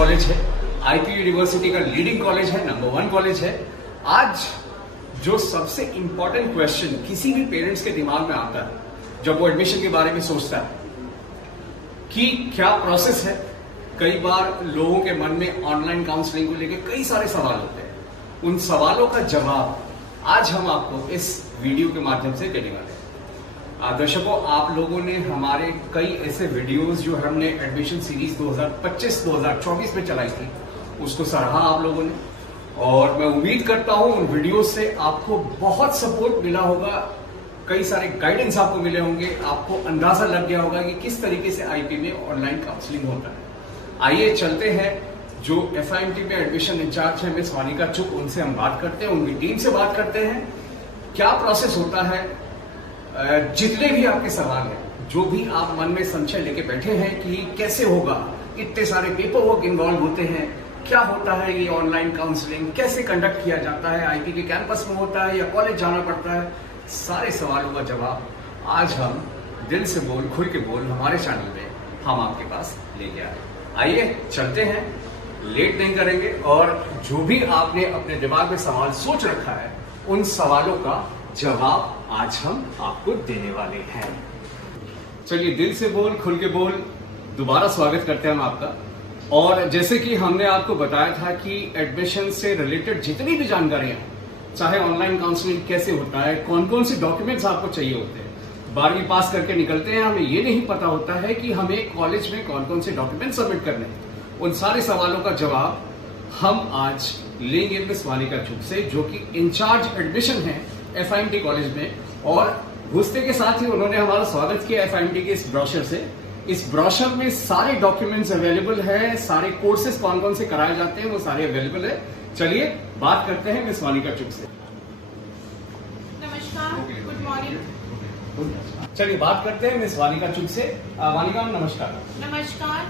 College है, IP university का leading college है, नंबर 1 कॉलेज है। आज जो सबसे इंपॉर्टेंट क्वेश्चन किसी भी पेरेंट्स के दिमाग में आता है जब वो एडमिशन के बारे में सोचता है कि क्या प्रोसेस है। कई बार लोगों के मन में ऑनलाइन काउंसलिंग को लेकर कई सारे सवाल होते हैं। उन सवालों का जवाब आज हम आपको इस वीडियो के माध्यम से देने वाले हैं। दर्शकों, आप लोगों ने हमारे कई ऐसे वीडियोस जो हमने एडमिशन सीरीज 2025-2024 में चलाई थी उसको सराहा आप लोगों ने, और मैं उम्मीद करता हूं उन वीडियो से आपको बहुत सपोर्ट मिला होगा, कई सारे गाइडेंस आपको मिले होंगे, आपको अंदाजा लग गया होगा कि किस तरीके से आईपी में ऑनलाइन काउंसलिंग होता है। आइए चलते हैं, जो FIMT में एडमिशन इंचार्ज है मिस वानिका चुक, उनसे हम बात करते हैं, उनकी टीम से बात करते हैं क्या प्रोसेस होता है। जितने भी आपके सवाल हैं, जो भी आप मन में संशय लेके बैठे हैं कि कैसे होगा, इतने सारे पेपर वर्क इन्वॉल्व होते हैं, क्या होता है ये ऑनलाइन काउंसलिंग, कैसे कंडक्ट किया जाता है, आईपी के कैंपस में होता है या कॉलेज जाना पड़ता है, सारे सवालों का जवाब आज हम दिल से बोल खुल के बोल हमारे चैनल में हम आपके पास लेके आए। आइए चलते हैं, लेट नहीं करेंगे, और जो भी आपने अपने दिमाग में सवाल सोच रखा है उन सवालों का जवाब आज हम आपको देने वाले हैं। चलिए, दिल से बोल खुल के बोल दोबारा स्वागत करते हैं हम आपका। और जैसे कि हमने आपको बताया था कि एडमिशन से रिलेटेड जितनी भी जानकारियां, चाहे ऑनलाइन काउंसलिंग कैसे होता है, कौन कौन से डॉक्यूमेंट्स आपको चाहिए होते हैं। 12वीं पास करके निकलते हैं, हमें ये नहीं पता होता है कि हमें कॉलेज में कौन कौन से डॉक्यूमेंट सबमिट करने हैं। उन सारे सवालों का जवाब हम आज लेंगे मिस वानिका चुक से, जो कि इंचार्ज एडमिशन है FIMT कॉलेज में। और घुसते के साथ ही उन्होंने हमारा स्वागत किया FIMT के इस ब्रोशर से। इस ब्रोशर में सारे डॉक्यूमेंट्स अवेलेबल है, सारे कोर्सेज कौन कौन से कराए जाते हैं वो सारे अवेलेबल है। चलिए बात करते हैं मिस वानिका चुक से। नमस्कार, गुड मॉर्निंग। चलिए बात करते हैं मिस वानिका चुक से। वानिका मैम नमस्कार। नमस्कार।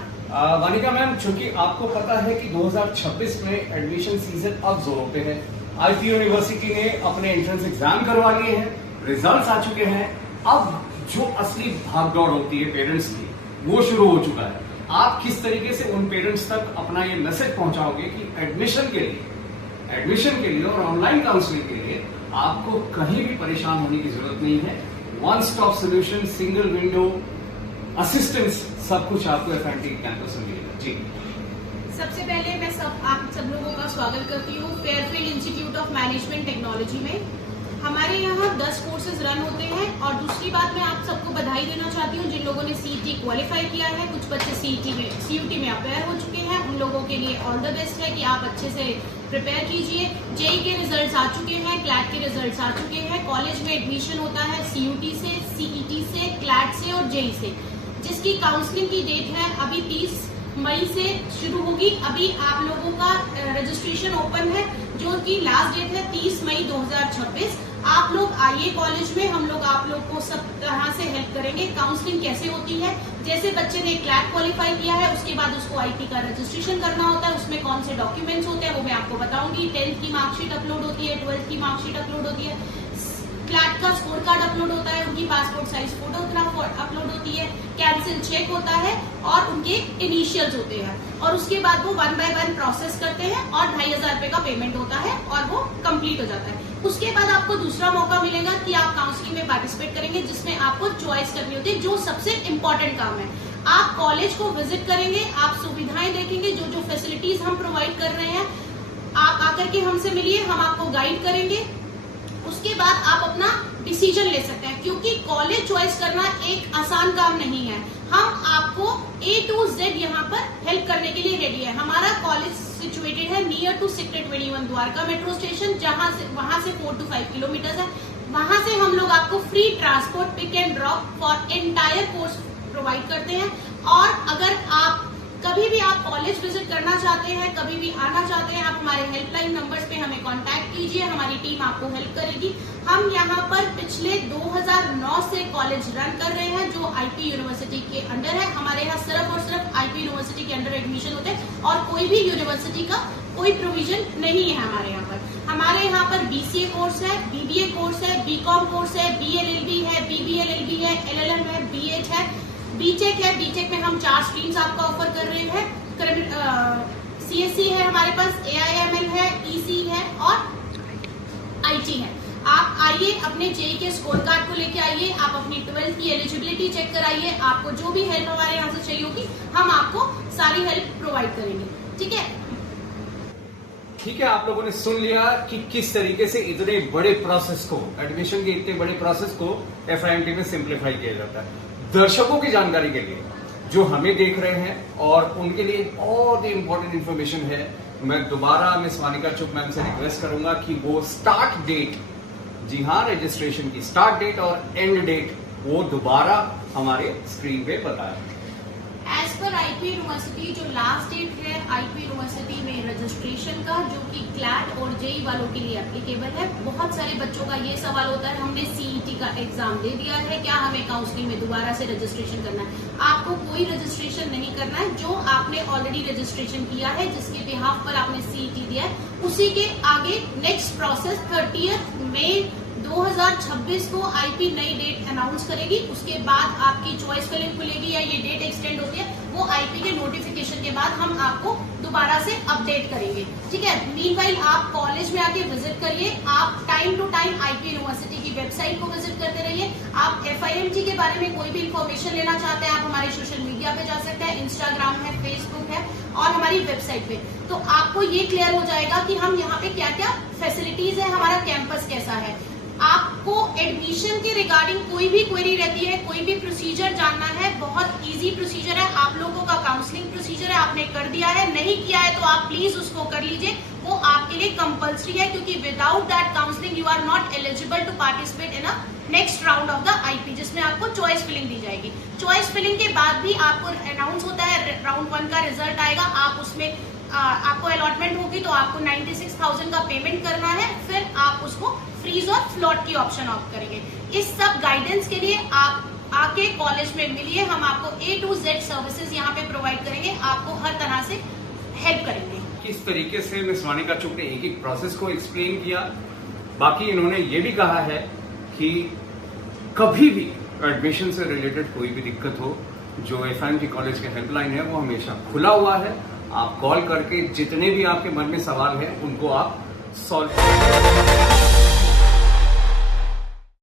वानिका मैम, चूंकि आपको पता है कि 2026 में एडमिशन सीजन अब जोरों पे है। आईपी यूनिवर्सिटी ने अपने एंट्रेंस एग्जाम करवा लिए हैं, रिजल्ट्स आ चुके हैं। अब जो असली भागदौड़ होती है पेरेंट्स की वो शुरू हो चुका है। आप किस तरीके से उन पेरेंट्स तक अपना ये मैसेज पहुंचाओगे कि एडमिशन के लिए और ऑनलाइन काउंसलिंग के लिए आपको कहीं भी परेशान होने की जरूरत नहीं है। One stop solution, single window assistance, सब कुछ आपको FIMT कैंपस में मिलेगा। जी, सबसे पहले मैं आप सब लोगों का स्वागत करती हूँ Fairfield institute of management technology में। हमारे यहाँ 10 कोर्सेज रन होते हैं। और दूसरी बात, मैं आप सबको बधाई देना चाहती हूँ जिन लोगों ने CET क्वालिफाई किया है। कुछ बच्चे CUT में अपेयर हो चुके हैं, उन लोगों के लिए ऑल द बेस्ट है कि आप अच्छे से प्रिपेयर कीजिए। JEE के रिजल्ट्स आ चुके हैं, CLAT के रिजल्ट्स आ चुके हैं। कॉलेज में एडमिशन होता है CUT से, CET से, CLAT से और JEE से, जिसकी काउंसलिंग की डेट है अभी 30 मई से शुरू होगी। अभी आप लोगों का रजिस्ट्रेशन ओपन है, जो कि लास्ट डेट है 30 मई 2026। आप लोग आइए कॉलेज में, हम लोग आप लोग को सब तरह से हेल्प करेंगे। काउंसलिंग कैसे होती है, जैसे बच्चे ने CLAT क्वालिफाई किया है, उसके बाद उसको IP का रजिस्ट्रेशन करना होता है। उसमें कौन से डॉक्यूमेंट्स होते हैं वो मैं आपको बताऊंगी। 10th की मार्कशीट अपलोड होती है, 12th की मार्कशीट अपलोड होती है, CLAT का स्कोर कार्ड अपलोड होता है, उनकी पासपोर्ट साइज फोटोग्राफ अपलोड होती है, कैंसिल चेक होता है और उनके इनिशियल्स होते हैं। और उसके बाद वो 1 by 1 प्रोसेस करते हैं और 2500 रुपए का पेमेंट होता है और वो कंप्लीट हो जाता है। उसके बाद आपको दूसरा मौका मिलेगा कि आप काउंसलिंग में पार्टिसिपेट करेंगे, जिसमें आपको चॉइस करनी होती है, जो सबसे इम्पोर्टेंट काम है। आप कॉलेज को विजिट करेंगे, आप सुविधाएं देखेंगे, जो जो फैसिलिटीज हम प्रोवाइड कर रहे हैं, आप आकर के हमसे मिलिए, हम आपको गाइड करेंगे। उसके बाद आप अपना डिसीजन ले सकते हैं, क्योंकि कॉलेज चॉइस करना एक आसान काम नहीं है। हम आपको A to Z यहाँ पर हेल्प करने के लिए रेडी है। हमारा कॉलेज सिचुएटेड है near to sector 21 Dwarka metro station, वहां से 4 to 5 किलोमीटर है। वहां से हम लोग आपको free transport pick and drop for entire course provide करते हैं। और अगर आप कभी भी आप कॉलेज विजिट करना चाहते हैं, कभी भी आना चाहते हैं, आप हमारे हेल्पलाइन नंबर्स पे हमें कांटेक्ट कीजिए, हमारी टीम आपको हेल्प करेगी। हम यहाँ पर पिछले 2009 से कॉलेज रन कर रहे हैं, जो आईपी यूनिवर्सिटी के अंडर है। हमारे यहाँ सिर्फ और सिर्फ आईपी यूनिवर्सिटी के अंडर एडमिशन होते हैं और कोई भी यूनिवर्सिटी का कोई प्रोविजन नहीं है हमारे यहाँ पर। हमारे यहाँ पर BCA कोर्स है, BBA कोर्स है, BCom कोर्स है, BLLB है, BBLLB है, LLM है, BH है, BTech है। BTech में हम 4 स्ट्रीम्स आपको ऑफर कर रहे हैं। CSC है हमारे पास, AIML है, EC है और IT है। आप आइए अपने जेई के स्कोर कार्ड को लेके आइए, आप अपनी 12th की एलिजिबिलिटी चेक कराइए, आपको जो भी हेल्प हमारे यहाँ से चाहिए होगी हम आपको सारी हेल्प प्रोवाइड करेंगे। ठीक है, ठीक है, आप लोगों ने सुन लिया कि किस तरीके से इतने बड़े प्रोसेस को, एडमिशन के इतने बड़े प्रोसेस को FIMT में सिंप्लीफाई किया जाता है। दर्शकों की जानकारी के लिए जो हमें देख रहे हैं और उनके लिए बहुत ही इंपॉर्टेंट इंफॉर्मेशन है, मैं दोबारा मिस वानिका चुप मैम से रिक्वेस्ट करूंगा कि वो स्टार्ट डेट, जी हाँ, रजिस्ट्रेशन की स्टार्ट डेट और एंड डेट वो दोबारा हमारे स्क्रीन पे बताएं। एज पर IP यूनिवर्सिटी जो लास्ट डेट है IP यूनिवर्सिटी में रजिस्ट्रेशन का, जो कि क्लैट और जेई वालों के लिए एप्लीकेबल है। बहुत सारे बच्चों का ये सवाल होता है, हमने CET का एग्जाम दे दिया है, क्या हमें काउंसलिंग में दोबारा से रजिस्ट्रेशन करना है? आपको कोई रजिस्ट्रेशन नहीं करना है। जो आपने ऑलरेडी रजिस्ट्रेशन किया है, जिसके बिहाफ पर आपने CET दिया है, उसी के आगे नेक्स्ट प्रोसेस 30 मई 2026 को IP नई डेट अनाउंस करेगी। उसके बाद आपकी चॉइस फिलिंग खुलेगी या ये डेट एक्सटेंड होती है, वो IP के नोटिफिकेशन के बाद हम आपको दोबारा से अपडेट करेंगे। ठीक है, मीनवाइल आप कॉलेज में आके विजिट करिए, आप time to time IP university की वेबसाइट को विजिट करते रहिए। आप FIMT के बारे में कोई भी इंफॉर्मेशन लेना चाहते हैं, आप हमारे सोशल मीडिया पे जा सकते हैं, इंस्टाग्राम है, फेसबुक है और हमारी वेबसाइट पे, तो आपको ये क्लियर हो जाएगा कि हम यहाँ पे क्या क्या फैसिलिटीज है, हमारा कैंपस कैसा है। आपको एडमिशन के रिगार्डिंग कोई भी क्वेरी रहती है, कोई भी प्रोसीजर जानना है, बहुत इजी प्रोसीजर है। आप लोगों का काउंसलिंग प्रोसीजर है, आपने कर दिया है, नहीं किया है तो आप प्लीज उसको कर लीजिए, वो आपके लिए कंपल्सरी है, क्योंकि without that counselling you are not eligible to participate in a next round of the IP, जिसमें आपको चॉइस फिलिंग दी जाएगी। चॉइस फिलिंग के बाद भी आपको अनाउंस होता है, राउंड 1 का रिजल्ट आएगा, आप उसमें आपको अलॉटमेंट होगी तो आपको 96,000 का पेमेंट करना है, फिर आप उसको फ्रीज और फ्लोट की ऑप्शन ऑफ करेंगे। इस सब गाइडेंस के लिए आप आके कॉलेज में मिलिए, हम आपको A to Z सर्विसेज यहाँ पे प्रोवाइड करेंगे, आपको हर तरह से हेल्प करेंगे। किस तरीके से मिस वानिका चुप ने एक एक प्रोसेस को एक्सप्लेन किया। बाकी इन्होंने ये भी कहा है कि कभी भी एडमिशन से रिलेटेड कोई भी दिक्कत हो, जो FIMT कॉलेज के हेल्पलाइन है वो हमेशा खुला हुआ है। आप कॉल करके जितने भी आपके मन में सवाल है उनको आप सॉल्व